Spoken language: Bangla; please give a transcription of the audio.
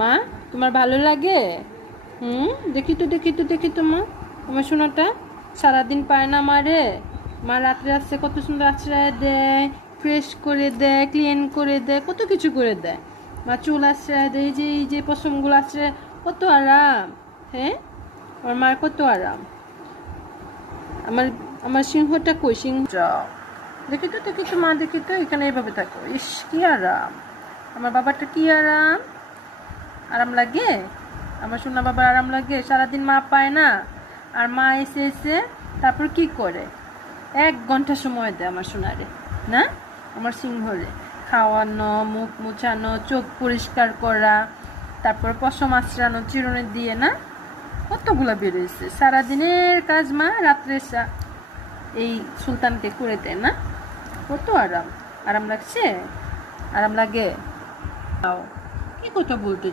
মা, তোমার ভালো লাগে? দেখি তো মা, আমার সোনাটা সারাদিন পায় না মারে। মা রাত্রে আসছে কত সুন্দর আশ্রয় দেয়, ফ্রেশ করে দেয়, ক্লিন করে দেয়, কত কিছু করে দেয়। মা চুল আশ্রয় দেয়, এই যে পশমগুলো আশ্রয়, কত আরাম। হ্যাঁ, আমার মার কত আরাম। আমার আমার সিংহটা কই? সিংহ দেখি তো মা, দেখি তো এখানে এইভাবে থাকো। ইস, কি আরাম। আমার বাবাটা কি আরাম। আরাম লাগে? আমার সোনা বাবার আরাম লাগে? সারাদিন মা পায় না, আর মা এসে তারপর কি করে? 1 ঘন্টা সময় দেয় আমার সোনারে, না? আমার সিংহরে খাওয়ানো, মুখ মুছানো, চোখ পরিষ্কার করা, তারপর পশম আঁচড়ানো চিরুনি দিয়ে, না? কতগুলো বেরোয়েছে। সারাদিনের কাজ মা রাত্রে এই সুলতানকে করে দেয়, না? কত আরাম। আরাম লাগছে? আরাম লাগে? কি কথা বলতে